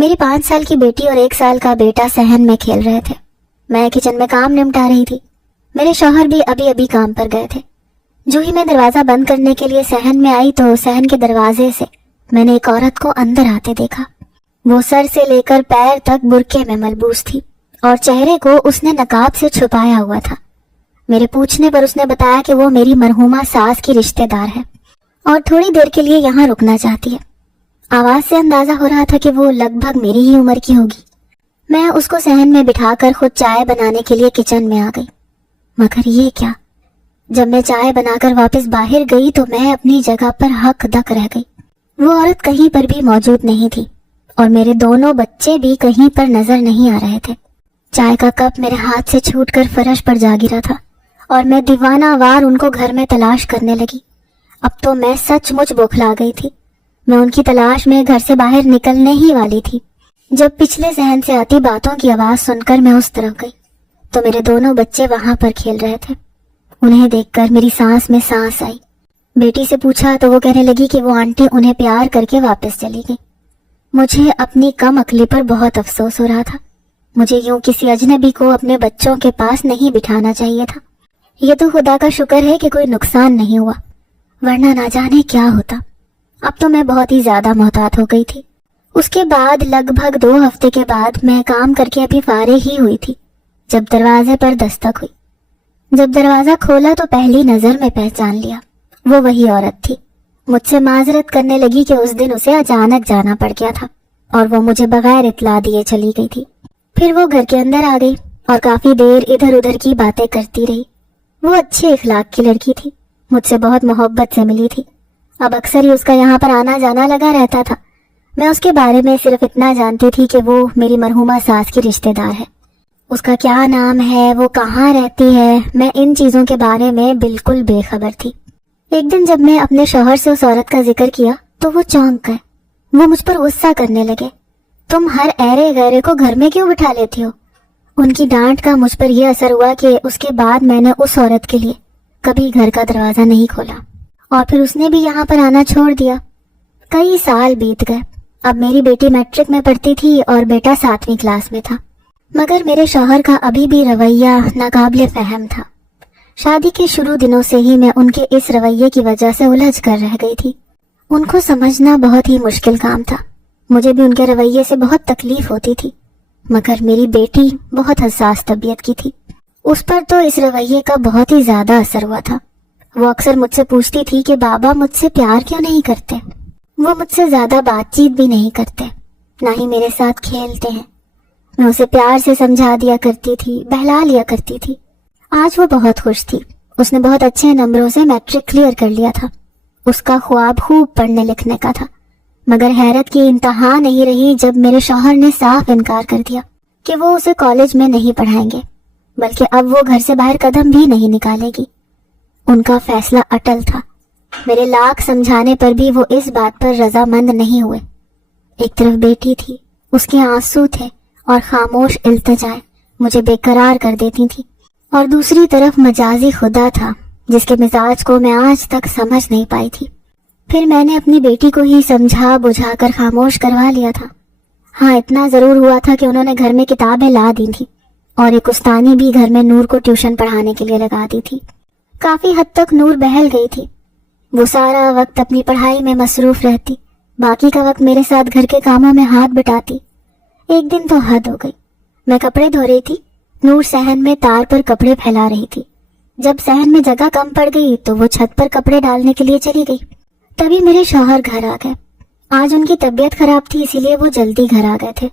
میری 5 سال کی بیٹی اور 1 سال کا بیٹا صحن میں کھیل رہے تھے. میں کچن میں کام نمٹا رہی تھی. میرے شوہر بھی ابھی کام پر گئے تھے. جو ہی میں دروازہ بند کرنے کے لیے صحن میں آئی تو صحن کے دروازے سے میں نے ایک عورت کو اندر آتے دیکھا. وہ سر سے لے کر پیر تک برقعے میں ملبوس تھی اور چہرے کو اس نے نقاب سے چھپایا ہوا تھا. میرے پوچھنے پر اس نے بتایا کہ وہ میری مرحومہ ساس کی رشتہ دار ہے اور تھوڑی دیر کے لیے یہاں رکنا چاہتی ہے. آواز سے اندازہ ہو رہا تھا کہ وہ لگ بھگ میری ہی عمر کی ہوگی. میں اس کو صحن میں بٹھا کر خود چائے بنانے کے لیے کچن میں آ گئی. مگر یہ کیا، جب میں چائے بنا کر واپس باہر گئی تو میں اپنی جگہ پر ہک دک رہ گئی. وہ عورت کہیں پر بھی موجود نہیں تھی اور میرے دونوں بچے بھی کہیں پر نظر نہیں آ رہے تھے. چائے کا کپ میرے ہاتھ سے چھوٹ کر فرش پر جا گرا تھا اور میں دیوانہ وار ان کو گھر میں تلاش کرنے لگی. اب تو میں سچ مچ بوکھلا گئی تھی. میں ان کی تلاش میں گھر سے باہر نکلنے ہی والی تھی جب پچھلے صحن سے آتی باتوں کی آواز سن کر میں اس طرف گئی تو میرے دونوں بچے وہاں پر کھیل رہے تھے. انہیں دیکھ کر میری سانس میں سانس آئی. بیٹی سے پوچھا تو وہ کہنے لگی کہ وہ آنٹی انہیں پیار کر کے واپس چلی گئی. مجھے اپنی کم عقلی پر بہت افسوس ہو رہا تھا. مجھے یوں کسی اجنبی کو اپنے بچوں کے پاس نہیں بٹھانا چاہیے تھا. یہ تو خدا کا شکر ہے کہ کوئی نقصان نہیں ہوا، ورنہ نہ جانے کیا ہوتا. اب تو میں بہت ہی زیادہ محتاط ہو گئی تھی. اس کے بعد لگ بھگ 2 ہفتے کے بعد میں کام کر کے ابھی فارغ ہی ہوئی تھی جب دروازے پر دستک ہوئی. جب دروازہ کھولا تو پہلی نظر میں پہچان لیا. وہ وہی عورت تھی. مجھ سے معذرت کرنے لگی کہ اس دن اسے اچانک جانا پڑ گیا تھا اور وہ مجھے بغیر اطلاع دیے چلی گئی تھی. پھر وہ گھر کے اندر آ گئی اور کافی دیر ادھر ادھر کی باتیں کرتی رہی. وہ اچھے اخلاق کی لڑکی تھی. مجھ سے بہت محبت سے ملی تھی. اب اکثر ہی اس کا یہاں پر آنا جانا لگا رہتا تھا. میں اس کے بارے میں صرف اتنا جانتی تھی کہ وہ میری مرحومہ ساس کی رشتہ دار ہے. اس کا کیا نام ہے، وہ کہاں رہتی ہے، میں ان چیزوں کے بارے میں بالکل بے خبر تھی. ایک دن جب میں اپنے شوہر سے اس عورت کا ذکر کیا تو وہ چونک گئے. وہ مجھ پر غصہ کرنے لگے. تم ہر ایرے غیرے کو گھر میں کیوں بٹھا لیتی ہو؟ ان کی ڈانٹ کا مجھ پر یہ اثر ہوا کہ اس کے بعد میں نے اس عورت کے لیے کبھی گھر کا دروازہ نہیں کھولا اور پھر اس نے بھی یہاں پر آنا چھوڑ دیا. کئی سال بیت گئے. اب میری بیٹی میٹرک میں پڑھتی تھی اور بیٹا 7ویں کلاس میں تھا. مگر میرے شوہر کا ابھی بھی رویہ ناقابل فہم تھا. شادی کے شروع دنوں سے ہی میں ان کے اس رویے کی وجہ سے الجھ کر رہ گئی تھی. ان کو سمجھنا بہت ہی مشکل کام تھا. مجھے بھی ان کے رویے سے بہت تکلیف ہوتی تھی. مگر میری بیٹی بہت حساس طبیعت کی تھی. اس پر تو اس رویے کا بہت ہی زیادہ اثر ہوا تھا. وہ اکثر مجھ سے پوچھتی تھی کہ بابا مجھ سے پیار کیوں نہیں کرتے. وہ مجھ سے زیادہ بات چیت بھی نہیں کرتے، نہ ہی میرے ساتھ کھیلتے ہیں. میں اسے پیار سے سمجھا دیا کرتی تھی، بہلا لیا کرتی تھی. آج وہ بہت خوش تھی. اس نے بہت اچھے نمبروں سے میٹرک کلیئر کر لیا تھا. اس کا خواب خوب پڑھنے لکھنے کا تھا. مگر حیرت کی انتہا نہیں رہی جب میرے شوہر نے صاف انکار کر دیا کہ وہ اسے کالج میں نہیں پڑھائیں گے، بلکہ اب وہ گھر سے باہر قدم بھی نہیں نکالے گی. ان کا فیصلہ اٹل تھا. میرے لاکھ سمجھانے پر بھی وہ اس بات پر رضامند نہیں ہوئے. ایک طرف بیٹی تھی، اس کے آنسو تھے اور خاموش التجائیں مجھے بے قرار کر دیتی تھی، اور دوسری طرف مجازی خدا تھا جس کے مزاج کو میں آج تک سمجھ نہیں پائی تھی. پھر میں نے اپنی بیٹی کو ہی سمجھا بجھا کر خاموش کروا لیا تھا. ہاں، اتنا ضرور ہوا تھا کہ انہوں نے گھر میں کتابیں لا دی تھی اور ایک استانی بھی گھر میں نور کو ٹیوشن پڑھانے کے لیے لگا دی تھی. کافی حد تک نور بہل گئی تھی. وہ سارا وقت اپنی پڑھائی میں مصروف رہتی، باقی کا وقت میرے ساتھ گھر کے کاموں میں ہاتھ بٹاتی. ایک دن تو حد ہو گئی. میں کپڑے دھو رہی تھی. نور صحن میں تار پر کپڑے پھیلا رہی تھی. جب صحن میں جگہ کم پڑ گئی تو وہ چھت پر کپڑے ڈالنے کے لیے چلی گئی. تبھی میرے شوہر گھر آ گئے. آج ان کی طبیعت خراب تھی، اسی لیے وہ جلدی گھر آ گئے تھے.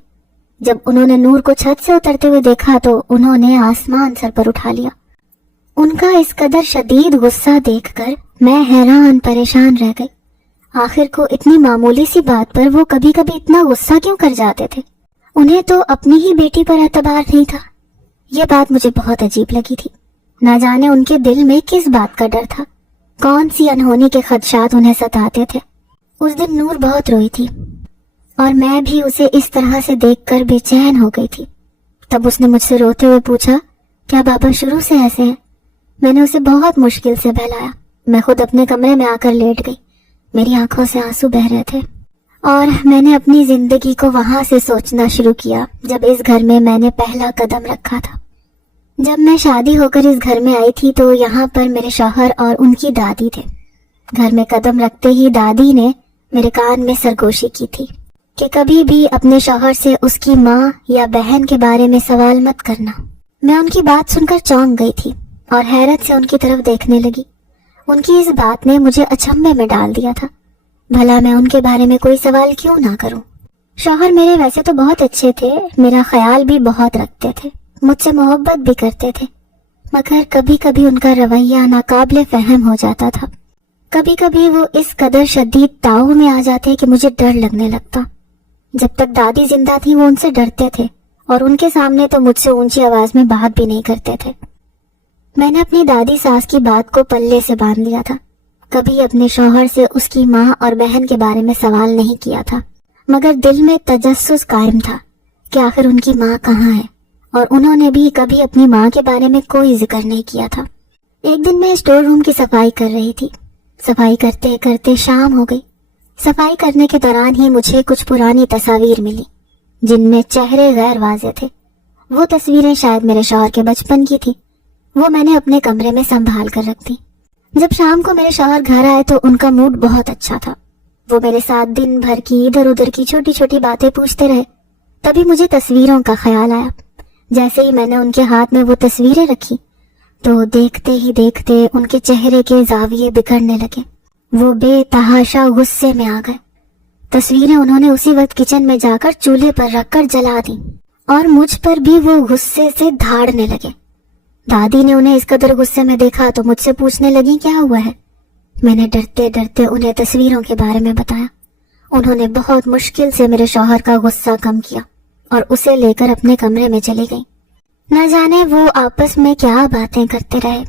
جب انہوں نے نور کو چھت سے اترتے ہوئے دیکھا تو انہوں نے آسمان سر پر اٹھا لیا. ان کا اس قدر شدید غصہ دیکھ کر میں حیران پریشان رہ گئی. آخر کو اتنی معمولی سی بات پر وہ کبھی کبھی اتنا غصہ کیوں کر جاتے تھے؟ انہیں تو اپنی ہی بیٹی پر اعتبار نہیں تھا. یہ بات مجھے بہت عجیب لگی تھی. نہ جانے ان کے دل میں کس بات کا ڈر تھا، کون سی انہونی کے خدشات انہیں ستاتے تھے. اس دن نور بہت روئی تھی اور میں بھی اسے اس طرح سے دیکھ کر بے چین ہو گئی تھی. تب اس نے مجھ سے روتے ہوئے پوچھا، کیا بابا شروع سے ایسے ہیں؟ میں نے اسے بہت مشکل سے بہلایا. میں خود اپنے کمرے میں آ کر لیٹ گئی. میری آنکھوں سے آنسو بہہ رہے تھے. اور میں نے اپنی زندگی کو وہاں سے سوچنا شروع کیا جب اس گھر میں میں نے پہلا قدم رکھا تھا۔ جب میں شادی ہو کر اس گھر میں آئی تھی تو یہاں پر میرے شوہر اور ان کی دادی تھے۔ گھر میں قدم رکھتے ہی دادی نے میرے کان میں سرگوشی کی تھی کہ کبھی بھی اپنے شوہر سے اس کی ماں یا بہن کے بارے میں سوال مت کرنا۔ میں ان کی بات سن کر چونک گئی تھی اور حیرت سے ان کی طرف دیکھنے لگی۔ ان کی اس بات نے مجھے اچنبھے میں ڈال دیا تھا۔ بھلا میں ان کے بارے میں کوئی سوال کیوں نہ کروں؟ شوہر میرے ویسے تو بہت اچھے تھے، میرا خیال بھی بہت رکھتے تھے، مجھ سے محبت بھی کرتے تھے، مگر کبھی کبھی ان کا رویہ ناقابل فہم ہو جاتا تھا۔ کبھی کبھی وہ اس قدر شدید تاؤ میں آ جاتے کہ مجھے ڈر لگنے لگتا۔ جب تک دادی زندہ تھی وہ ان سے ڈرتے تھے اور ان کے سامنے تو مجھ سے اونچی آواز میں بات بھی نہیں کرتے تھے۔ میں نے اپنی دادی ساس کی بات کو پلے سے باندھ لیا تھا۔ کبھی اپنے شوہر سے اس کی ماں اور بہن کے بارے میں سوال نہیں کیا تھا، مگر دل میں تجسس قائم تھا کہ آخر ان کی ماں کہاں ہے، اور انہوں نے بھی کبھی اپنی ماں کے بارے میں کوئی ذکر نہیں کیا تھا۔ ایک دن میں اسٹور روم کی صفائی کر رہی تھی۔ صفائی کرتے کرتے شام ہو گئی۔ صفائی کرنے کے دوران ہی مجھے کچھ پرانی تصاویر ملی جن میں چہرے غیر واضح تھے۔ وہ تصویریں شاید میرے شوہر کے بچپن کی تھی۔ وہ میں نے اپنے کمرے میں سنبھال کر رکھ دی۔ جب شام کو میرے شوہر گھر آئے تو ان کا موڈ بہت اچھا تھا۔ وہ میرے ساتھ دن بھر کی ادھر ادھر کی چھوٹی چھوٹی باتیں پوچھتے رہے۔ تبھی مجھے تصویروں کا خیال آیا۔ جیسے ہی میں نے ان کے ہاتھ میں وہ تصویریں رکھی تو دیکھتے ہی دیکھتے ان کے چہرے کے زاویے بکھرنے لگے۔ وہ بے تحاشا غصے میں آ گئے۔ تصویریں انہوں نے اسی وقت کچن میں جا کر چولہے پر رکھ کر جلا دیں اور مجھ پر بھی وہ غصے سے دھاڑنے لگے۔ دادی نے انہیں اس قدر غصے میں دیکھا تو مجھ سے پوچھنے لگی کیا ہوا ہے۔ میں نے ڈرتے ڈرتے انہیں تصویروں کے بارے میں بتایا۔ انہوں نے بہت مشکل سے میرے شوہر کا غصہ کم کیا اور اسے لے کر اپنے کمرے میں چلی گئی۔ نہ جانے وہ آپس میں کیا باتیں کرتے رہے۔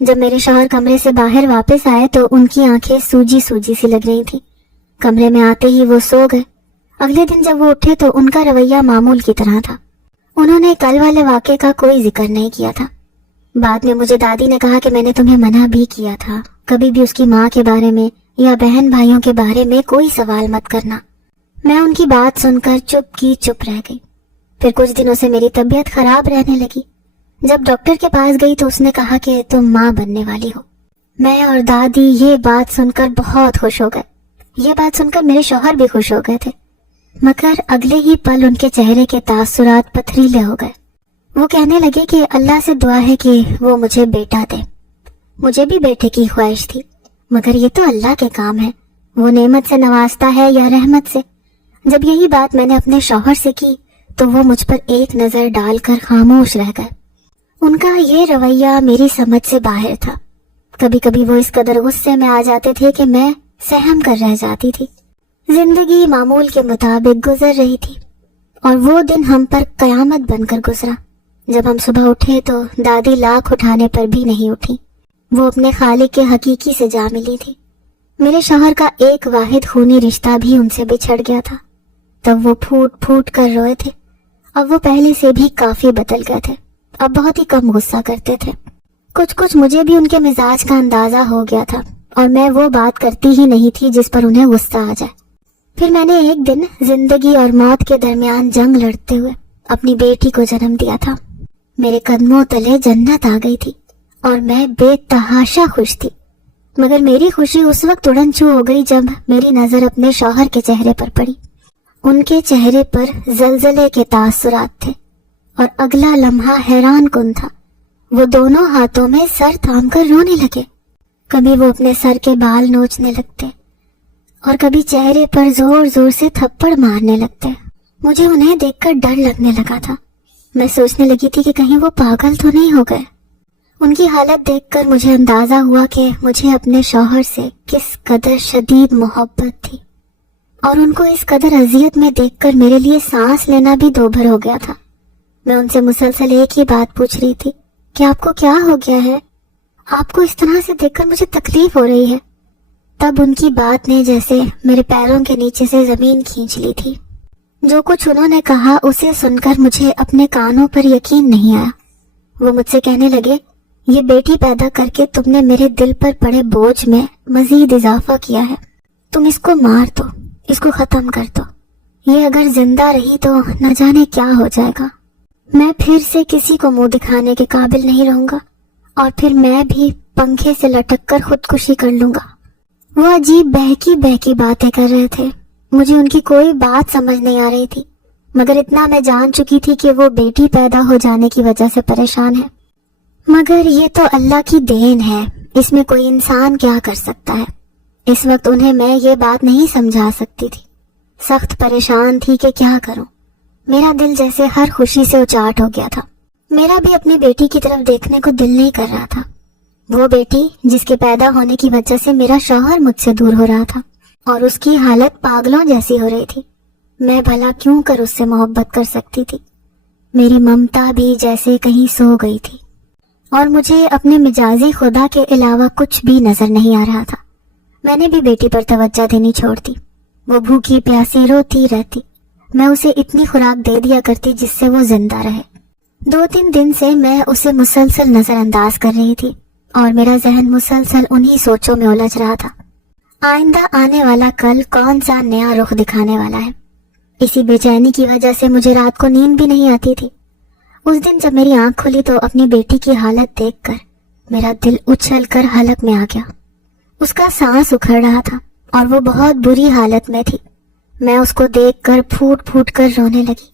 جب میرے شوہر کمرے سے باہر واپس آئے تو ان کی آنکھیں سوجی سوجی سی لگ رہی تھیں۔ کمرے میں آتے ہی وہ سو گئے۔ اگلے دن جب وہ اٹھے تو ان کا رویہ معمول کی طرح تھا۔ انہوں نے کل والے واقعے کا کوئی ذکر نہیں کیا تھا۔ بعد میں مجھے دادی نے کہا کہ میں نے تمہیں منع بھی کیا تھا، کبھی بھی اس کی ماں کے بارے میں یا بہن بھائیوں کے بارے میں کوئی سوال مت کرنا۔ میں ان کی بات سن کر چپ کی چپ رہ گئی۔ پھر کچھ دنوں سے میری طبیعت خراب رہنے لگی۔ جب ڈاکٹر کے پاس گئی تو اس نے کہا کہ تم ماں بننے والی ہو۔ میں اور دادی یہ بات سن کر بہت خوش ہو گئے۔ یہ بات سن کر میرے شوہر بھی خوش ہو گئے تھے، مگر اگلے ہی پل ان کے چہرے کے تاثرات پتھریلے ہو گئے۔ وہ کہنے لگے کہ اللہ سے دعا ہے کہ وہ مجھے بیٹا دے۔ مجھے بھی بیٹے کی خواہش تھی، مگر یہ تو اللہ کے کام ہے، وہ نعمت سے نوازتا ہے یا رحمت سے۔ جب یہی بات میں نے اپنے شوہر سے کی تو وہ مجھ پر ایک نظر ڈال کر خاموش رہ گئے۔ ان کا یہ رویہ میری سمجھ سے باہر تھا۔ کبھی کبھی وہ اس قدر غصے میں آ جاتے تھے کہ میں سہم کر رہ جاتی تھی۔ زندگی معمول کے مطابق گزر رہی تھی اور وہ دن ہم پر قیامت بن کر گزرا۔ جب ہم صبح اٹھے تو دادی لاکھ اٹھانے پر بھی نہیں اٹھی۔ وہ اپنے خالق کے حقیقی سے جا ملی تھی۔ میرے شوہر کا ایک واحد خونی رشتہ بھی ان سے بچھڑ گیا تھا۔ تب وہ پھوٹ پھوٹ کر روئے تھے۔ اب وہ پہلے سے بھی کافی بدل گئے تھے، اب بہت ہی کم غصہ کرتے تھے۔ کچھ مجھے بھی ان کے مزاج کا اندازہ ہو گیا تھا اور میں وہ بات کرتی ہی نہیں تھی جس پر انہیں غصہ آ جائے۔ پھر میں نے ایک دن زندگی اور موت کے درمیان جنگ لڑتے ہوئے اپنی بیٹی کو جنم دیا تھا۔ میرے قدموں تلے جنت آ گئی تھی اور میں بے تحاشا خوش تھی، مگر میری خوشی اس وقت اڑن چھو ہو گئی جب میری نظر اپنے شوہر کے چہرے پر پڑی۔ ان کے چہرے پر زلزلے کے تاثرات تھے اور اگلا لمحہ حیران کن تھا۔ وہ دونوں ہاتھوں میں سر تھام کر رونے لگے۔ کبھی وہ اپنے سر کے بال نوچنے لگتے اور کبھی چہرے پر زور زور سے تھپڑ مارنے لگتے۔ مجھے انہیں دیکھ کر ڈر لگنے لگا تھا۔ میں سوچنے لگی تھی کہ کہیں وہ پاگل تو نہیں ہو گئے۔ ان کی حالت دیکھ کر مجھے اندازہ ہوا کہ مجھے اپنے شوہر سے کس قدر شدید محبت تھی، اور ان کو اس قدر اذیت میں دیکھ کر میرے لیے سانس لینا بھی دوبھر ہو گیا تھا۔ میں ان سے مسلسل ایک ہی بات پوچھ رہی تھی کہ آپ کو کیا ہو گیا ہے؟ آپ کو اس طرح سے دیکھ کر مجھے تکلیف ہو رہی ہے۔ تب ان کی بات نے جیسے میرے پیروں کے نیچے سے زمین کھینچ لی تھی۔ جو کچھ انہوں نے کہا اسے سن کر مجھے اپنے کانوں پر یقین نہیں آیا۔ وہ مجھ سے کہنے لگے، یہ بیٹی پیدا کر کے تم نے میرے دل پر پڑے بوجھ میں مزید اضافہ کیا ہے۔ تم اس کو مار دو، اس کو ختم کر دو. یہ اگر زندہ رہی تو نہ جانے کیا ہو جائے گا. میں پھر سے کسی کو منہ دکھانے کے قابل نہیں رہوں گا اور پھر میں بھی پنکھے سے لٹک کر خودکشی کر لوں گا. وہ عجیب بہکی بہکی باتیں کر رہے تھے. مجھے ان کی کوئی بات سمجھ نہیں آ رہی تھی، مگر اتنا میں جان چکی تھی کہ وہ بیٹی پیدا ہو جانے کی وجہ سے پریشان ہے. مگر یہ تو اللہ کی دین ہے، اس میں کوئی انسان کیا کر سکتا ہے. اس وقت انہیں میں یہ بات نہیں سمجھا سکتی تھی. سخت پریشان تھی کہ کیا کروں. میرا دل جیسے ہر خوشی سے اچاٹ ہو گیا تھا. میرا بھی اپنی بیٹی کی طرف دیکھنے کو دل نہیں کر رہا تھا. وہ بیٹی جس کے پیدا ہونے کی وجہ سے میرا شوہر مجھ سے دور ہو رہا تھا اور اس کی حالت پاگلوں جیسی ہو رہی تھی. میں بھلا کیوں کر اس سے محبت کر سکتی تھی. میری ممتا بھی جیسے کہیں سو گئی تھی اور مجھے اپنے مجازی خدا کے علاوہ کچھ بھی نظر نہیں آ رہا تھا. میں نے بھی بیٹی پر توجہ دینی چھوڑ دی. وہ بھوکی پیاسی روتی رہتی. میں اسے اتنی خوراک دے دیا کرتی جس سے وہ زندہ رہے. 2-3 دن سے میں اسے مسلسل نظر انداز کر رہی تھی اور میرا ذہن مسلسل انہی سوچوں میں الجھ رہا تھا. آئندہ آنے والا کل کون سا نیا رخ دکھانے والا ہے. اسی بے چینی کی وجہ سے مجھے رات کو نیند بھی نہیں آتی تھی. اس دن جب میری آنکھ کھلی تو اپنی بیٹی کی حالت دیکھ کر میرا دل اچھل کر حلق میں آ گیا. اس کا سانس اکھڑ رہا تھا اور وہ بہت بری حالت میں تھی. میں اس کو دیکھ کر پھوٹ پھوٹ کر رونے لگی.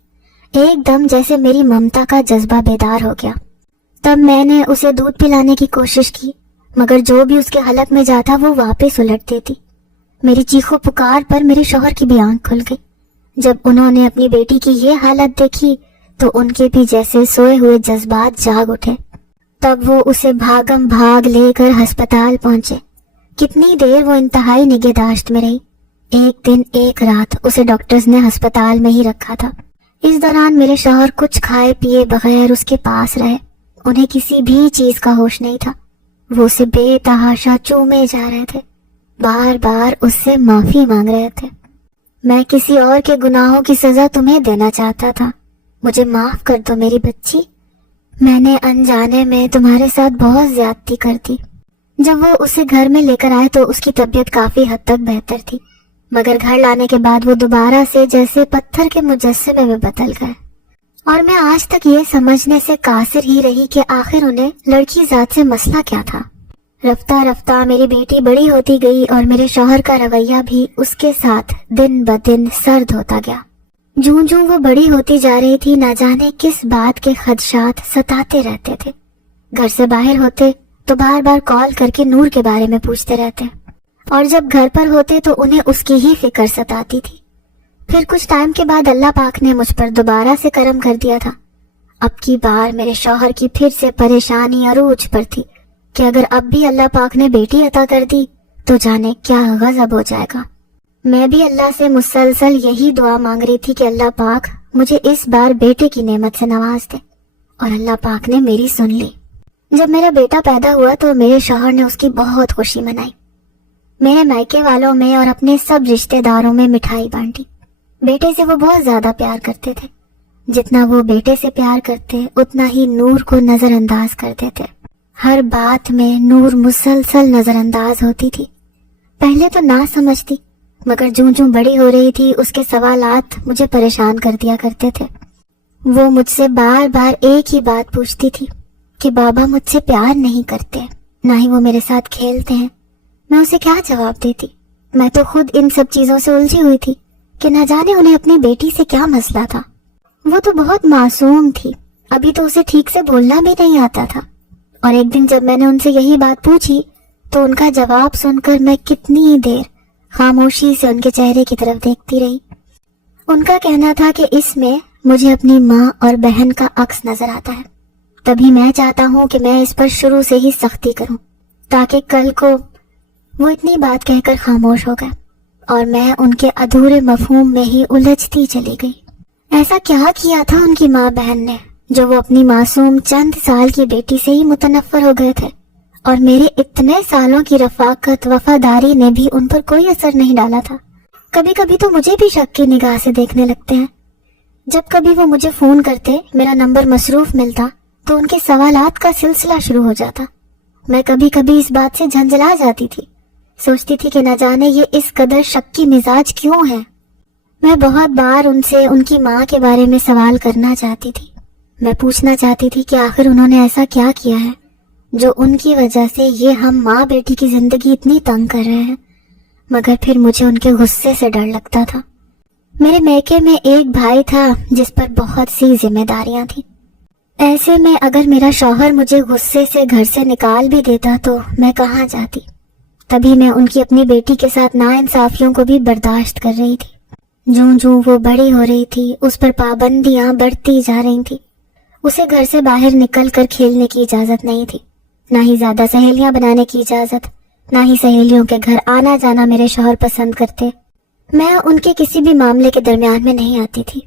ایک دم جیسے میری ممتا کا جذبہ بیدار ہو گیا. تب میں نے اسے دودھ پلانے کی کوشش کی، مگر جو بھی اس کے حلق میں جاتا وہ واپس الٹ دیتی. میری چیخو پکار پر میرے شوہر کی بھی آنکھ کھل گئی. جب انہوں نے اپنی بیٹی کی یہ حالت دیکھی تو ان کے بھی جیسے سوئے ہوئے جذبات جاگ اٹھے. تب وہ اسے بھاگم بھاگ لے کر ہسپتال پہنچے. کتنی دیر وہ انتہائی نگہداشت میں رہی. 1 دن 1 رات اسے ڈاکٹرز نے ہسپتال میں ہی رکھا تھا. اس دوران میرے شوہر کچھ کھائے پیے بغیر اس کے پاس رہے. انہیں کسی بھی چیز کا ہوش نہیں تھا. وہ اسے بے تحاشا چومے جا رہے تھے، بار بار اس سے معافی مانگ رہے تھے. میں کسی اور کے گناہوں کی سزا تمہیں دینا چاہتا تھا. مجھے معاف کر دو میری بچی. میں نے انجانے میں تمہارے ساتھ بہت زیادتی کر دی. جب وہ اسے گھر میں لے کر آئے تو اس کی طبیعت کافی حد تک بہتر تھی، مگر گھر لانے کے بعد وہ دوبارہ سے جیسے پتھر کے مجسمے میں بدل گئے. اور میں آج تک یہ سمجھنے سے قاصر ہی رہی کہ آخر انہیں لڑکی ذات سے مسئلہ کیا تھا. رفتہ رفتہ میری بیٹی بڑی ہوتی گئی اور میرے شوہر کا رویہ بھی اس کے ساتھ دن بدن سرد ہوتا گیا. جوں جوں وہ بڑی ہوتی جا رہی تھی نہ جانے کس بات کے خدشات ستاتے رہتے تھے. گھر سے باہر ہوتے تو بار بار کال کر کے نور کے بارے میں پوچھتے رہتے اور جب گھر پر ہوتے تو انہیں اس کی ہی فکر ستاتی تھی. پھر کچھ ٹائم کے بعد اللہ پاک نے مجھ پر دوبارہ سے کرم کر دیا تھا. اب کی بار میرے شوہر کی پھر سے پریشانی عروج پر تھی کہ اگر اب بھی اللہ پاک نے بیٹی عطا کر دی تو جانے کیا غضب ہو جائے گا. میں بھی اللہ سے مسلسل یہی دعا مانگ رہی تھی کہ اللہ پاک مجھے اس بار بیٹے کی نعمت سے نواز دے، اور اللہ پاک نے میری سن لی. جب میرا بیٹا پیدا ہوا تو میرے شوہر نے اس کی بہت خوشی منائی. میرے مائکے والوں میں اور اپنے سب رشتہ داروں میں مٹھائی بانٹی. بیٹے سے وہ بہت زیادہ پیار کرتے تھے. جتنا وہ بیٹے سے پیار کرتے اتنا ہی نور کو نظر انداز کرتے تھے. ہر بات میں نور مسلسل نظر انداز ہوتی تھی. پہلے تو نہ سمجھتی، مگر جوں جوں بڑی ہو رہی تھی اس کے سوالات مجھے پریشان کر دیا کرتے تھے. وہ مجھ سے بار بار ایک ہی بات پوچھتی تھی کہ بابا مجھ سے پیار نہیں کرتے، نہ ہی وہ میرے ساتھ کھیلتے ہیں. میں اسے کیا جواب دیتی؟ میں تو خود ان سب چیزوں سے الجھی ہوئی تھی کہ نہ جانے انہیں اپنی بیٹی سے کیا مسئلہ تھا. وہ تو بہت معصوم تھی، ابھی تو اسے ٹھیک سے بولنا بھی نہیں آتا تھا. اور ایک دن جب میں نے ان سے یہی بات پوچھی تو ان کا جواب سن کر میں کتنی دیر خاموشی سے ان کے چہرے کی طرف دیکھتی رہی. ان کا کہنا تھا کہ اس میں مجھے اپنی ماں اور بہن کا عکس نظر آتا ہے. تبھی میں چاہتا ہوں کہ میں اس پر شروع سے ہی سختی کروں تاکہ کل کو وہ اتنی بات کہہ کر خاموش ہو گئے اور میں ان کے ادھورے مفہوم میں ہی الجھتی چلی گئی. ایسا کیا کیا تھا ان کی ماں بہن نے جو وہ اپنی معصوم چند سال کی بیٹی سے ہی متنفر ہو گئے تھے، اور میرے اتنے سالوں کی رفاقت وفاداری نے بھی ان پر کوئی اثر نہیں ڈالا تھا. کبھی کبھی تو مجھے بھی شک کی نگاہ سے دیکھنے لگتے ہیں. جب کبھی وہ مجھے فون کرتے، میرا نمبر مصروف ملتا تو ان کے سوالات کا سلسلہ شروع ہو جاتا. میں کبھی کبھی اس بات سے جھنجھلا جاتی تھی سوچتی تھی کہ نہ جانے یہ اس قدر شکی مزاج کیوں ہے۔ میں بہت بار ان سے ان کی ماں کے بارے میں سوال کرنا چاہتی تھی۔ میں پوچھنا چاہتی تھی کہ آخر انہوں نے ایسا کیا کیا ہے جو ان کی وجہ سے یہ ہم ماں بیٹی کی زندگی اتنی تنگ کر رہے ہیں، مگر پھر مجھے ان کے غصے سے ڈر لگتا تھا۔ میرے میکے میں ایک بھائی تھا جس پر بہت سی ذمہ داریاں تھیں۔ ایسے میں اگر میرا شوہر مجھے غصے سے گھر سے نکال بھی دیتا تو میں کہاں جاتی؟ تبھی میں ان کی اپنی بیٹی کے ساتھ ناانصافیوں کو بھی برداشت کر رہی تھی۔ جوں جوں وہ بڑی ہو رہی تھی اس پر پابندیاں بڑھتی جا رہی تھی۔ اسے گھر سے باہر نکل کر کھیلنے کی اجازت نہیں تھی، نہ ہی زیادہ سہیلیاں بنانے کی اجازت، نہ ہی سہیلیوں کے گھر آنا جانا میرے شوہر پسند کرتے۔ میں ان کے کسی بھی معاملے کے درمیان میں نہیں آتی تھی۔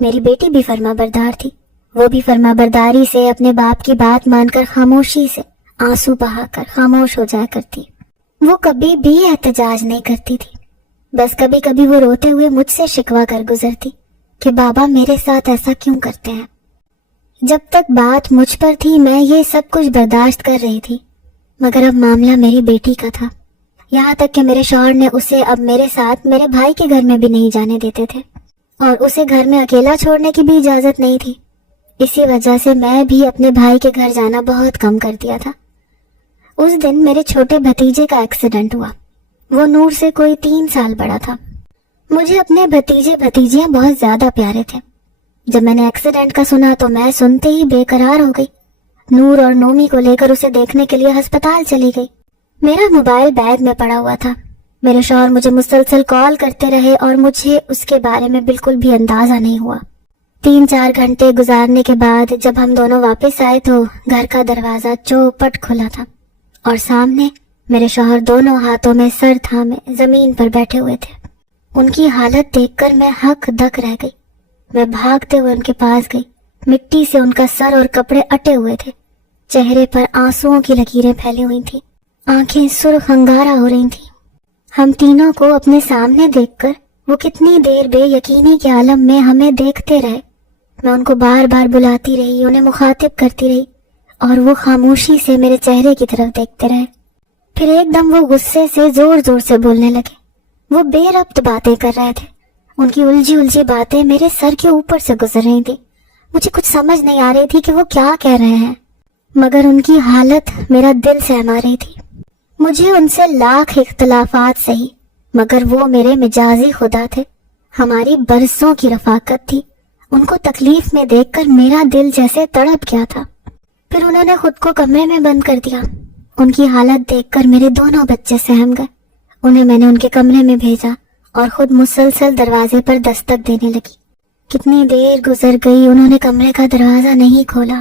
میری بیٹی بھی فرما بردار تھی، وہ بھی فرما برداری سے اپنے باپ کی بات مان کر خاموشی سے آنسو بہا کر خاموش ہو جایا کرتی۔ وہ کبھی بھی احتجاج نہیں کرتی تھی، بس کبھی کبھی وہ روتے ہوئے مجھ سے شکوا کر گزرتی کہ بابا میرے ساتھ ایسا کیوں کرتے ہیں۔ جب تک بات مجھ پر تھی میں یہ سب کچھ برداشت کر رہی تھی، مگر اب معاملہ میری بیٹی کا تھا، یہاں تک کہ میرے شوہر نے اسے اب میرے ساتھ میرے بھائی کے گھر میں بھی نہیں جانے دیتے تھے، اور اسے گھر میں اکیلا چھوڑنے کی بھی اجازت نہیں تھی۔ اسی وجہ سے میں بھی اپنے بھائی کے گھر جانا بہت کم کر دیا تھا۔ اس دن میرے چھوٹے بھتیجے کا ایکسیڈنٹ ہوا۔ وہ نور سے کوئی 3 سال بڑا تھا۔ مجھے اپنے بھتیجے بھتیجیاں بہت زیادہ پیارے تھے۔ جب میں نے ایکسیڈنٹ کا سنا تو میں سنتے ہی بے قرار ہو گئی۔ نور اور نومی کو لے کر اسے دیکھنے کے لیے ہسپتال چلی گئی۔ میرا موبائل بیگ میں پڑا ہوا تھا۔ میرے شوہر مجھے مسلسل کال کرتے رہے اور مجھے اس کے بارے میں بالکل بھی اندازہ نہیں ہوا۔ 3-4 گھنٹے گزارنے کے بعد جب ہم دونوں واپس آئے تو گھر کا دروازہ چوپٹ کھلا تھا، اور سامنے میرے شوہر دونوں ہاتھوں میں سر تھامے زمین پر بیٹھے ہوئے تھے۔ ان کی حالت دیکھ کر میں ہک دک رہ گئی۔ میں بھاگتے ہوئے ان کے پاس گئی۔ مٹی سے ان کا سر اور کپڑے اٹے ہوئے تھے، چہرے پر آنسوؤں کی لکیریں پھیلی ہوئی تھیں، آنکھیں سرخ انگارہ ہو رہی تھیں۔ ہم تینوں کو اپنے سامنے دیکھ کر وہ کتنی دیر بے یقینی کے عالم میں ہمیں دیکھتے رہے۔ میں ان کو بار بار بلاتی رہی، انہیں مخاطب کرتی رہی، اور وہ خاموشی سے میرے چہرے کی طرف دیکھتے رہے۔ پھر ایک دم وہ غصے سے زور زور سے بولنے لگے۔ وہ بے ربط باتیں کر رہے تھے، ان کی الجھی باتیں میرے سر کے اوپر سے گزر رہی تھی۔ مجھے کچھ سمجھ نہیں آ رہی تھی کہ وہ کیا کہہ رہے ہیں، مگر ان کی حالت میرا دل سہما رہی تھی۔ مجھے ان سے لاکھ اختلافات سہی، مگر وہ میرے مجازی خدا تھے۔ ہماری برسوں کی رفاقت تھی، ان کو تکلیف میں دیکھ کر میرا دل جیسے تڑپ گیا تھا۔ پھر انہوں نے خود کو کمرے میں بند کر دیا۔ ان کی حالت دیکھ کر میرے دونوں بچے سہم گئے۔ انہیں میں نے ان کے کمرے میں بھیجا اور خود مسلسل دروازے پر دستک دینے لگی۔ کتنی دیر گزر گئی، انہوں نے کمرے کا دروازہ نہیں کھولا۔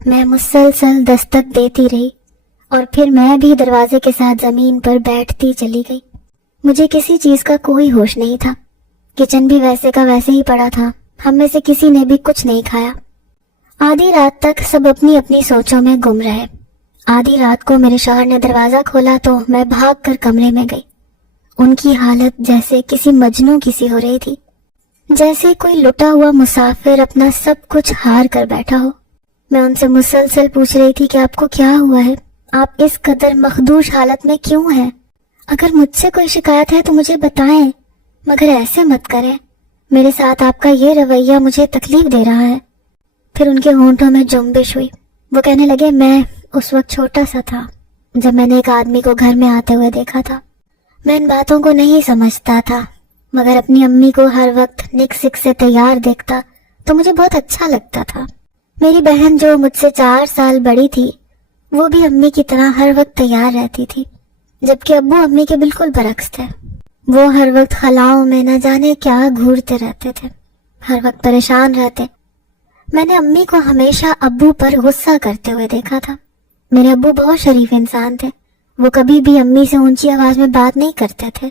میں مسلسل دستک دیتی رہی، اور پھر میں بھی دروازے کے ساتھ زمین پر بیٹھتی چلی گئی۔ مجھے کسی چیز کا کوئی ہوش نہیں تھا۔ کچن بھی ویسے کا ویسے ہی پڑا تھا، ہم میں سے کسی نے بھی کچھ نہیں کھایا۔ آدھی رات تک سب اپنی اپنی سوچوں میں گم رہے۔ آدھی رات کو میرے شوہر نے دروازہ کھولا تو میں بھاگ کر کمرے میں گئی۔ ان کی حالت جیسے کسی مجنوں کی سی ہو رہی تھی، جیسے کوئی لٹا ہوا مسافر اپنا سب کچھ ہار کر بیٹھا ہو۔ میں ان سے مسلسل پوچھ رہی تھی کہ آپ کو کیا ہوا ہے، آپ اس قدر مخدوش حالت میں کیوں ہیں؟ اگر مجھ سے کوئی شکایت ہے تو مجھے بتائیں، مگر ایسے مت کریں، میرے ساتھ آپ کا یہ رویہ مجھے تکلیف دے رہا ہے۔ پھر ان کے ہونٹوں میں جنبش ہوئی۔ وہ کہنے لگے، میں اس وقت چھوٹا سا تھا جب میں نے ایک آدمی کو گھر میں آتے ہوئے دیکھا تھا۔ میں ان باتوں کو نہیں سمجھتا تھا، مگر اپنی امی کو ہر وقت نک سک سے تیار دیکھتا تو مجھے بہت اچھا لگتا تھا۔ میری بہن جو مجھ سے 4 سال بڑی تھی، وہ بھی امی کی طرح ہر وقت تیار رہتی تھی، جبکہ ابو امی کے بالکل برعکس تھے۔ وہ ہر وقت خلاؤں میں نہ جانے کیا گھورتے رہتے تھے، ہر وقت پریشان رہتے۔ میں نے امی کو ہمیشہ ابو پر غصہ کرتے ہوئے دیکھا تھا۔ میرے ابو بہت شریف انسان تھے، وہ کبھی بھی امی سے اونچی آواز میں بات نہیں کرتے تھے۔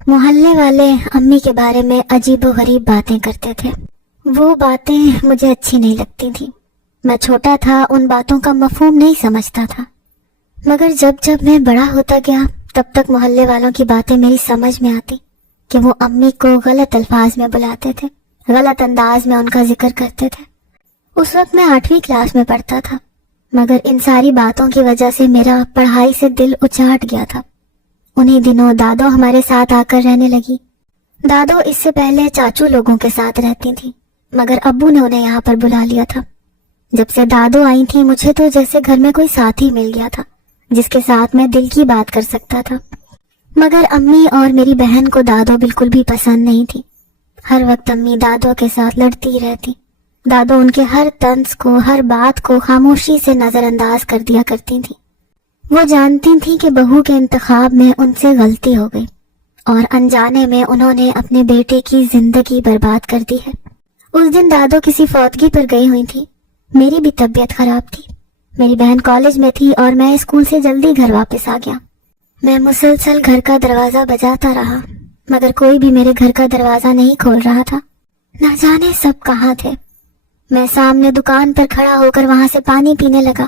محلے والے امی کے بارے میں عجیب و غریب باتیں کرتے تھے، وہ باتیں مجھے اچھی نہیں لگتی تھیں۔ میں چھوٹا تھا، ان باتوں کا مفہوم نہیں سمجھتا تھا، مگر جب میں بڑا ہوتا گیا تب تک محلے والوں کی باتیں میری سمجھ میں آتی کہ وہ امی کو غلط الفاظ میں بلاتے تھے، غلط انداز میں ان کا ذکر کرتے تھے۔ اس وقت میں 8ویں کلاس میں پڑھتا تھا، مگر ان ساری باتوں کی وجہ سے میرا پڑھائی سے دل اچاٹ گیا تھا۔ انہی دنوں دادو ہمارے ساتھ آ کر رہنے لگی۔ دادو اس سے پہلے چاچو لوگوں کے ساتھ رہتی تھی، مگر ابو نے انہیں یہاں پر بلا لیا تھا۔ جب سے دادو آئی تھی مجھے تو جیسے گھر میں کوئی ساتھی مل گیا تھا جس کے ساتھ میں دل کی بات کر سکتا تھا۔ مگر امی اور میری بہن کو دادو بالکل بھی پسند نہیں تھی۔ ہر وقت امی دادو کے ساتھ لڑتی رہتی۔ دادو ان کے ہر طنز کو، ہر بات کو خاموشی سے نظر انداز کر دیا کرتی تھی۔ وہ جانتی تھی کہ بہو کے انتخاب میں ان سے غلطی ہو گئی اور انجانے میں انہوں نے اپنے بیٹے کی زندگی برباد کر دی ہے۔ اس دن دادو کسی فوتگی پر گئی ہوئی تھی۔ میری بھی طبیعت خراب تھی۔ میری بہن کالج میں تھی اور میں اسکول سے جلدی گھر واپس آ گیا۔ میں مسلسل گھر کا دروازہ بجاتا رہا، مگر کوئی بھی میرے گھر کا دروازہ نہیں کھول رہا تھا۔ نہ جانے سب کہاں تھے۔ میں سامنے دکان پر کھڑا ہو کر وہاں سے پانی پینے لگا،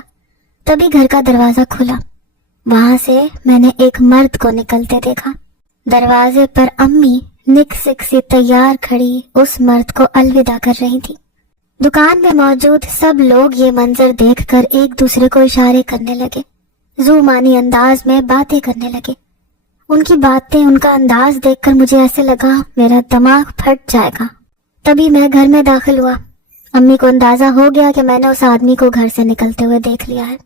تبھی گھر کا دروازہ کھلا۔ وہاں سے میں نے ایک مرد کو نکلتے دیکھا۔ دروازے پر امی نک سک سی تیار کھڑی اس مرد کو الوداع کر رہی تھی۔ دکان میں موجود سب لوگ یہ منظر دیکھ کر ایک دوسرے کو اشارے کرنے لگے، زومانی انداز میں باتیں کرنے لگے۔ ان کی باتیں، ان کا انداز دیکھ کر مجھے ایسے لگا میرا دماغ پھٹ جائے گا۔ تبھی میں گھر میں داخل ہوا۔ امی کو اندازہ ہو گیا کہ میں نے اس آدمی کو گھر سے نکلتے ہوئے دیکھ لیا ہے۔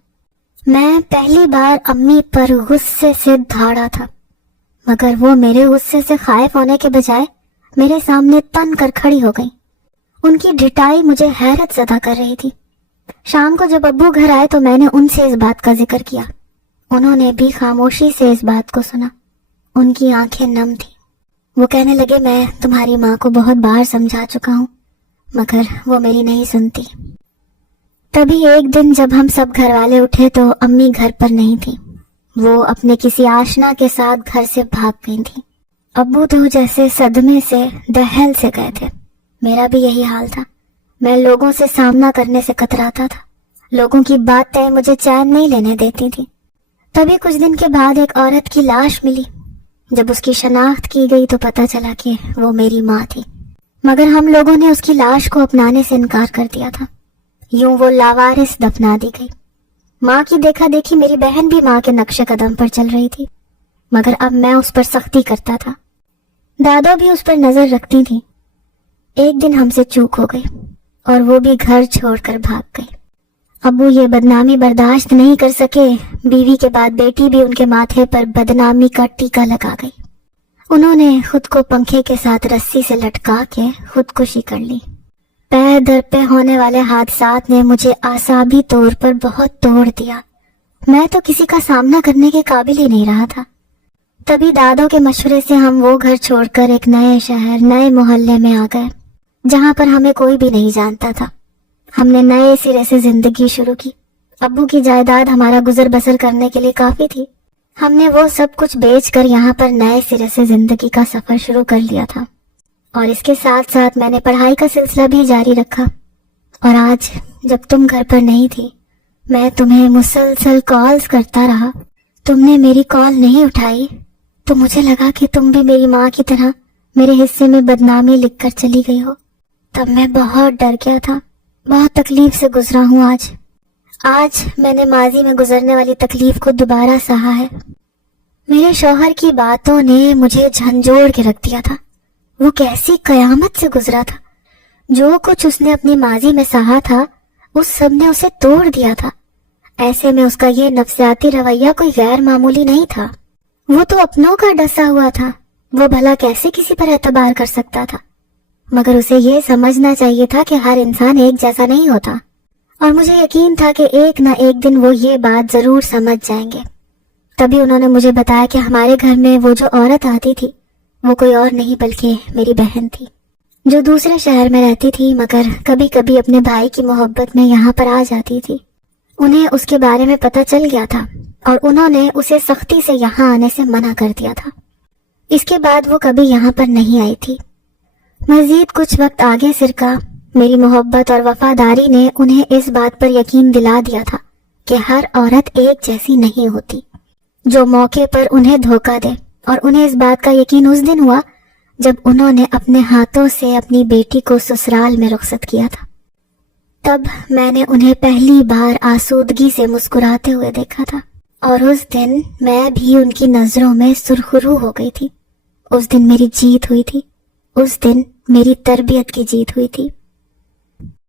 میں پہلی بار امی پر غصے سے دھاڑا تھا، مگر وہ میرے غصے سے خائف ہونے کے بجائے میرے سامنے تن کر کھڑی ہو گئی۔ ان کی ڈھٹائی مجھے حیرت زدہ کر رہی تھی۔ شام کو جب ابو گھر آئے تو میں نے ان سے اس بات کا ذکر کیا۔ انہوں نے بھی خاموشی سے اس بات کو سنا۔ ان کی آنکھیں نم تھیں۔ وہ کہنے لگے میں تمہاری ماں کو بہت بار سمجھا چکا ہوں، مگر وہ میری نہیں سنتی۔ تبھی ایک دن جب ہم سب گھر والے اٹھے تو امی گھر پر نہیں تھی۔ وہ اپنے کسی آشنا کے ساتھ گھر سے بھاگ گئی تھی۔ ابو تو جیسے صدمے سے دہل سے گئے تھے۔ میرا بھی یہی حال تھا۔ میں لوگوں سے سامنا کرنے سے کتراتا تھا۔ لوگوں کی باتیں مجھے چین نہیں لینے دیتی تھی۔ تبھی کچھ دن کے بعد ایک عورت کی لاش ملی۔ جب اس کی شناخت کی گئی تو پتہ چلا کہ وہ میری ماں تھی، مگر ہم لوگوں نے اس کی لاش کو اپنانے سے انکار کر دیا تھا۔ یوں وہ لاوارث دفنا دی گئی۔ ماں کی دیکھا دیکھی میری بہن بھی ماں کے نقش قدم پر چل رہی تھی، مگر اب میں اس پر سختی کرتا تھا۔ دادو بھی اس پر نظر رکھتی تھی۔ ایک دن ہم سے چوک ہو گئی اور وہ بھی گھر چھوڑ کر بھاگ گئی۔ ابو یہ بدنامی برداشت نہیں کر سکے۔ بیوی کے بعد بیٹی بھی ان کے ماتھے پر بدنامی کا ٹیکا لگا گئی۔ انہوں نے خود کو پنکھے کے ساتھ رسی سے لٹکا کے خودکشی کر لی۔ پے در پہ ہونے والے حادثات نے مجھے اعصابی طور پر بہت توڑ دیا۔ میں تو کسی کا سامنا کرنے کے قابل ہی نہیں رہا تھا۔ تبھی دادو کے مشورے سے ہم وہ گھر چھوڑ کر ایک نئے شہر، نئے محلے میں آ گئے، جہاں پر ہمیں کوئی بھی نہیں جانتا تھا۔ ہم نے نئے سرے سے زندگی شروع کی۔ ابو کی جائیداد ہمارا گزر بسر کرنے کے لیے کافی تھی۔ ہم نے وہ سب کچھ بیچ کر یہاں پر نئے سرے سے زندگی کا سفر شروع کر لیا تھا، اور اس کے ساتھ ساتھ میں نے پڑھائی کا سلسلہ بھی جاری رکھا۔ اور آج جب تم گھر پر نہیں تھی، میں تمہیں مسلسل کالز کرتا رہا، تم نے میری کال نہیں اٹھائی، تو مجھے لگا کہ تم بھی میری ماں کی طرح میرے حصے میں بدنامی لکھ کر چلی گئی ہو۔ تب میں بہت ڈر گیا تھا، بہت تکلیف سے گزرا ہوں۔ آج میں نے ماضی میں گزرنے والی تکلیف کو دوبارہ سہا ہے۔ میرے شوہر کی باتوں نے مجھے جھنجھوڑ کے رکھ دیا تھا۔ وہ کیسی قیامت سے گزرا تھا۔ جو کچھ اس نے اپنی ماضی میں سہا تھا، اس سب نے اسے توڑ دیا تھا۔ ایسے میں اس کا یہ نفسیاتی رویہ کوئی غیر معمولی نہیں تھا۔ وہ تو اپنوں کا ڈسا ہوا تھا۔ وہ بھلا کیسے کسی پر اعتبار کر سکتا تھا؟ مگر اسے یہ سمجھنا چاہیے تھا کہ ہر انسان ایک جیسا نہیں ہوتا، اور مجھے یقین تھا کہ ایک نہ ایک دن وہ یہ بات ضرور سمجھ جائیں گے۔ تبھی انہوں نے مجھے بتایا کہ ہمارے گھر میں وہ جو عورت آتی تھی وہ کوئی اور نہیں بلکہ میری بہن تھی، جو دوسرے شہر میں رہتی تھی، مگر کبھی کبھی اپنے بھائی کی محبت میں یہاں پر آ جاتی تھی۔ انہیں اس کے بارے میں پتہ چل گیا تھا اور انہوں نے اسے سختی سے یہاں آنے سے منع کر دیا تھا۔ اس کے بعد وہ کبھی یہاں پر نہیں آئی تھی۔ مزید کچھ وقت آگے سرکا میری محبت اور وفاداری نے انہیں اس بات پر یقین دلا دیا تھا کہ ہر عورت ایک جیسی نہیں ہوتی۔ جو موقع پر انہیں دھوکہ دے، اور انہیں اس بات کا یقین اس دن ہوا جب انہوں نے اپنے ہاتھوں سے اپنی بیٹی کو سسرال میں رخصت کیا تھا۔ تب میں نے انہیں پہلی بار آسودگی سے مسکراتے ہوئے دیکھا تھا۔ اور اس دن میں بھی ان کی نظروں میں سرخرو ہو گئی تھی. اس دن میری جیت ہوئی تھی. اس دن میری تربیت کی جیت ہوئی تھی.